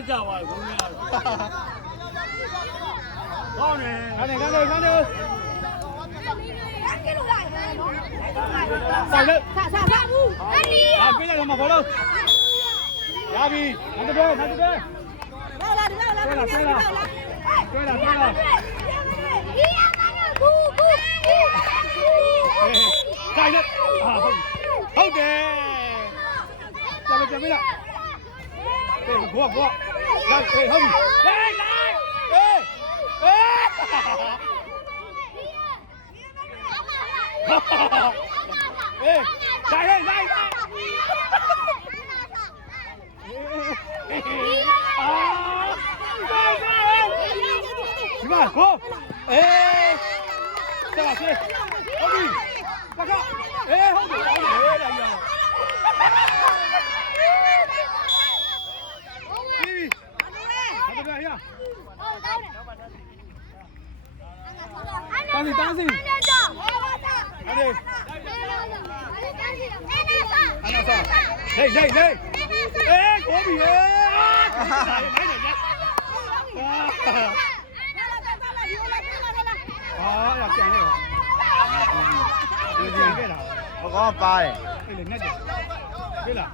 လက်ကြပါဘူးခင်ဗျာဟောနေခဏခဏခဏစားလို့စားဘူးအနီးပြေးရတော့မဘောလို့ရပြီနောက်တစ်ပဲလာလာဒီလာလာတွေ့လားဒီရမနဘူးကိုင်လက်ဟုတ်တယ်ကြမ်းလားအေးဘောလိုက်အေးဟုတ်ပြီလိုက်အေးလိုက်ဒီမှာကိုအေးဆက်ပါစေဟုတ်ပြီကကအေးဟုတ်ပြီလာရတန်းစီအဲ့ဒါဟေးကိုပြီဟေးရပြန်နေပါဒီပြန်ခဲ့တာဟောကောပါတယ်အဲ့လေနဲ့တယ်ပြေးလား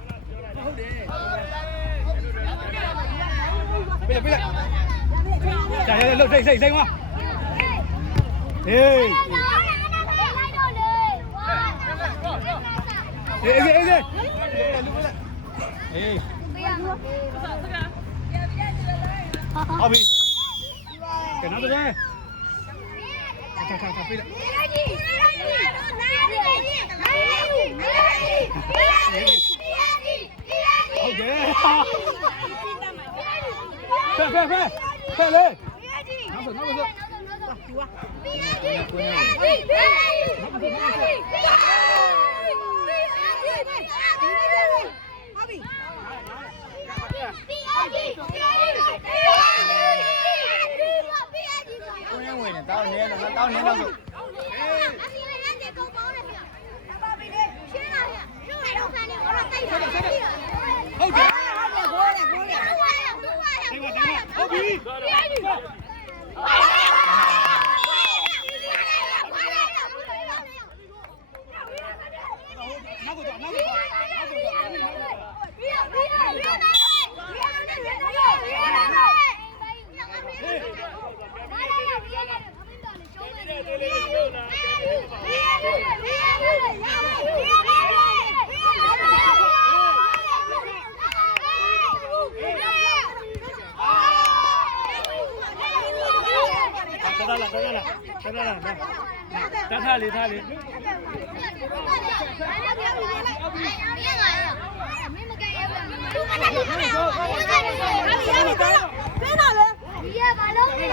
ဟုတ်တယ်ပြေးကြာရလို့စိတ်ဝါဟေးအေးဟုတ်ပြီကဲနောက်တစ်ချက်ပြေးလားဟုတ်တယ်ဖဲလေနောက်ဆိုဝင်နေတောင်းနေတော့တောင်းနေတော့ဆိုဟုတ်တယ်ဟုတ်ပြီထားလေမင်းမကဲရဘူးသူမနဲ့သူနဲ့တော့လေဒီရဘာလို့လဲ